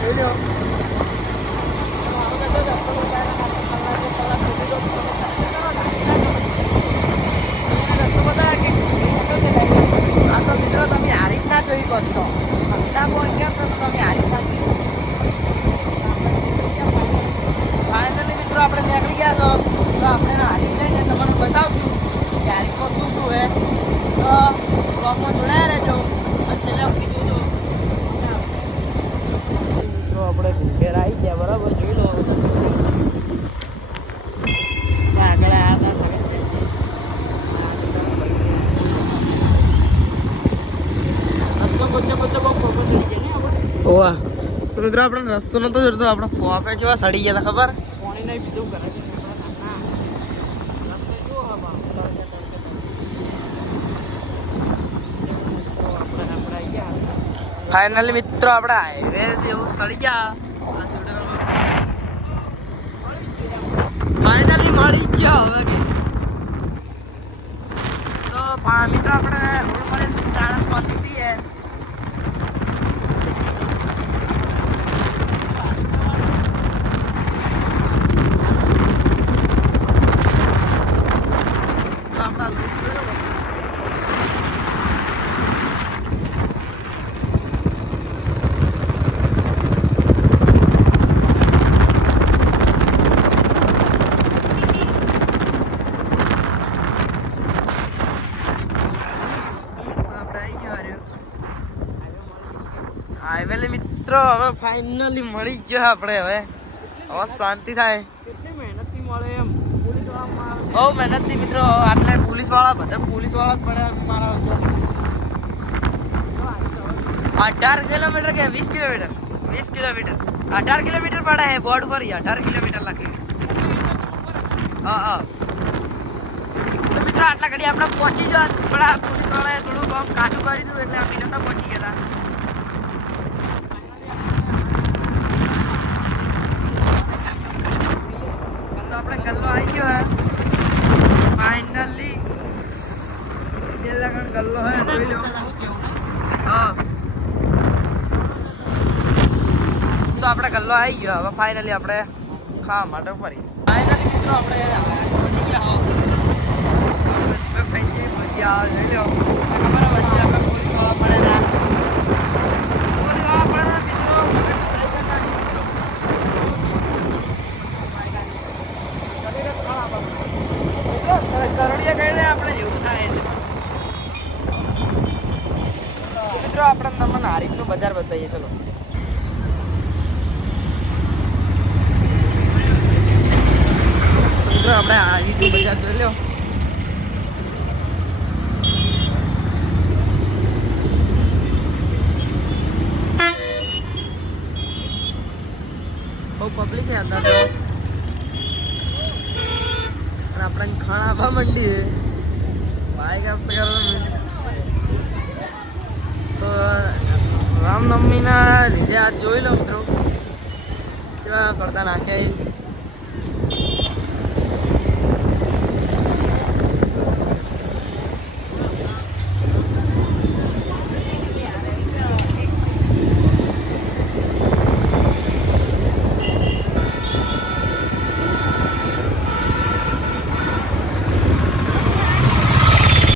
જોઈ લો આ તો મિત્રો તમે આ રીતના જોઈ કરતો ધંધા કોઈ કેમ તો તમે આ રીતના ફાઇનલી મિત્રો આપણે નીકળી ગયા છો તો આપણે હારી લઈને તમને બતાવશું કે હારીમાં શું શું હે તો બ્લોગમાં જોડાયા રહેજો અને છેલ્લે કીધું તો મિત્રો આપણે ઘેર આવી ગયા બરાબર જોઈ લો આગળ આવ્યા હતા ઓવા તો મિત્રો આપણે રસ્તો નતો જોતો આપણે ફોપે જેવા સડી ગયા હતા ખબર પાણી નહીં પીધું કરે ફાઇનલી મિત્રો આપણે હાઈવે એવું સડી ગયા ફાઇનલી મળી ગયા હવે કે તો મિત્રો આપણે રોડ પર ટાણસ પહોંચી હતી હાઈવે મિત્રો હવે ફાઇનલી મળી ગયો આપણે હવે શાંતિ થાય કેટલી મહેનતથી મળે એમ બહુ મહેનતથી મિત્રો આટલે પોલીસ વાળા બધા પોલીસ વાળા જ પડે મારા 18 કિલોમીટર કે 20 કિલોમીટર 20 કિલોમીટર 18 કિલોમીટર પડે હે બોર્ડ પર 18 કિલોમીટર લખી હા મિત્રો આટલા ઘડી આપણે પહોંચી ગયા પણ આ પોલીસ વાળાએ થોડું કામ કાઠું કરી દીધું એટલે આપણે નતા પહોંચી ગયા આપણે ગલ્લો આવી ગયો હે ફાઇનલી ગલ્લો હે જોઈ લો હા તો આપણે ગલ્લો આવી ગયો હવે ફાઇનલી આપણે ખાવા માટે ફરી ફાઇનલી મિત્રો આપણે પહોંચી ગયા પછી આ જોઈ લો ખબર વચ્ચે આપણે પોલીસ વાળા પડેલા મિત્રો કરોડિયા કહીને આપણે એવું થાય મિત્રો આપણે તમને હારીકનું બજાર બતાવીએ ચલો મિત્રો આપણે હારીકનું બજાર જોઈ લો બહુ પબ્લિક છે અંદર તો આપણે ખાણા આપવા માંડી બાઈક હસ્ત તો રામનવમીના લીધે આ જોઈ લો મિત્રો કેવા પડદા નાખ્યા